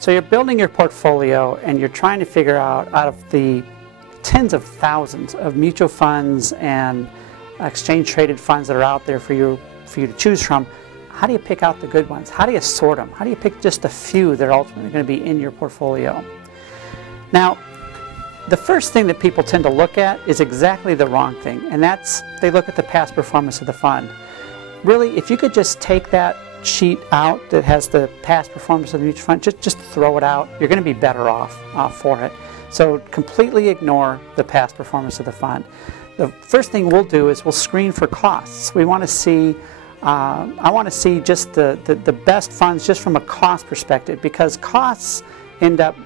So you're building your portfolio and you're trying to figure out of the tens of thousands of mutual funds and exchange traded funds that are out there for you to choose from, how do you pick out the good ones? How do you sort them? How do you pick just a few that are ultimately going to be in your portfolio? Now, the first thing that people tend to look at is exactly the wrong thing, and that's they look at the past performance of the fund. Really, if you could just take that sheet out that has the past performance of the mutual fund, just throw it out, you're going to be better off for it. So completely ignore the past performance of the fund. The first thing we'll do is we'll screen for costs. We want to see, I want to see just the best funds just from a cost perspective, because costs end up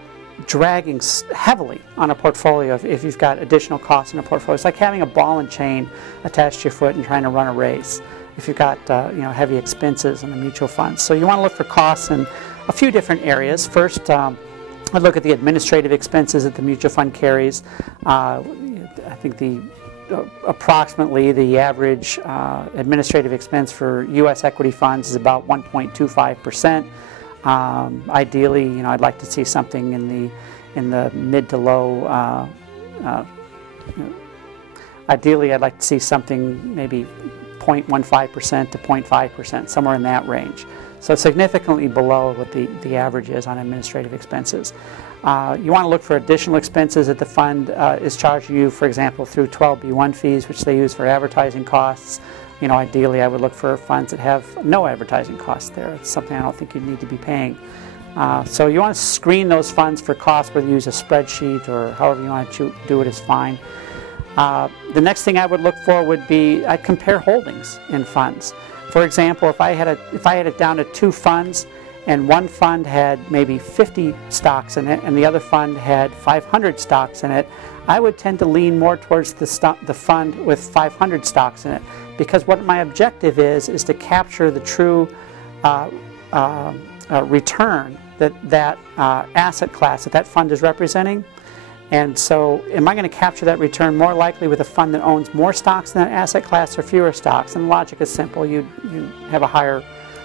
dragging heavily on a portfolio if you've got additional costs in a portfolio. It's like having a ball and chain attached to your foot and trying to run a race if you've got heavy expenses in the mutual funds. So you want to look for costs in a few different areas. First, I'd look at the administrative expenses that the mutual fund carries. I think approximately the average administrative expense for U.S. equity funds is about 1.25%. Ideally, I'd like to see something in the mid to low. Ideally, I'd like to see something maybe 0.15% to 0.5%, somewhere in that range. So significantly below what the average is on administrative expenses. You want to look for additional expenses that the fund is charging you, for example, through 12B1 fees, which they use for advertising costs. Ideally, I would look for funds that have no advertising costs there. It's something I don't think you need to be paying. So you want to screen those funds for costs, whether you use a spreadsheet or however you want to do it is fine. The next thing I would look for would be I'd compare holdings in funds. For example, if I had it down to 2 funds, and one fund had maybe 50 stocks in it, and the other fund had 500 stocks in it, I would tend to lean more towards the fund with 500 stocks in it, because what my objective is to capture the true return that asset class that fund is representing. And so am I going to capture that return more likely with a fund that owns more stocks in that asset class or fewer stocks? And the logic is simple. You have a higher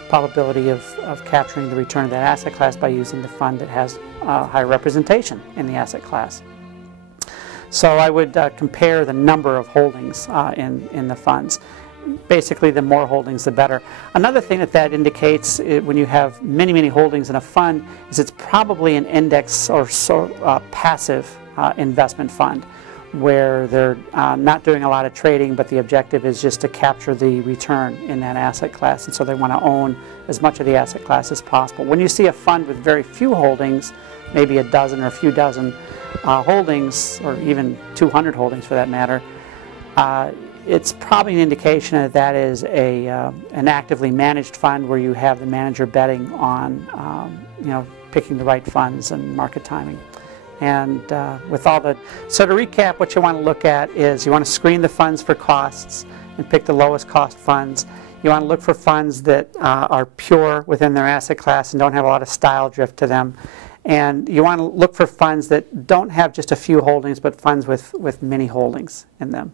probability of capturing the return of that asset class by using the fund that has higher representation in the asset class. So I would compare the number of holdings in the funds. Basically, the more holdings, the better. Another thing that indicates when you have many holdings in a fund is it's probably an index or passive investment fund, where they're not doing a lot of trading, but the objective is just to capture the return in that asset class, and so they want to own as much of the asset class as possible. When you see a fund with very few holdings, maybe a dozen or a few dozen holdings, or even 200 holdings for that matter, it's probably an indication that is an actively managed fund where you have the manager betting on picking the right funds and market timing. And so to recap, what you want to look at is you want to screen the funds for costs and pick the lowest cost funds. You want to look for funds that are pure within their asset class and don't have a lot of style drift to them. And you want to look for funds that don't have just a few holdings, but funds with many holdings in them.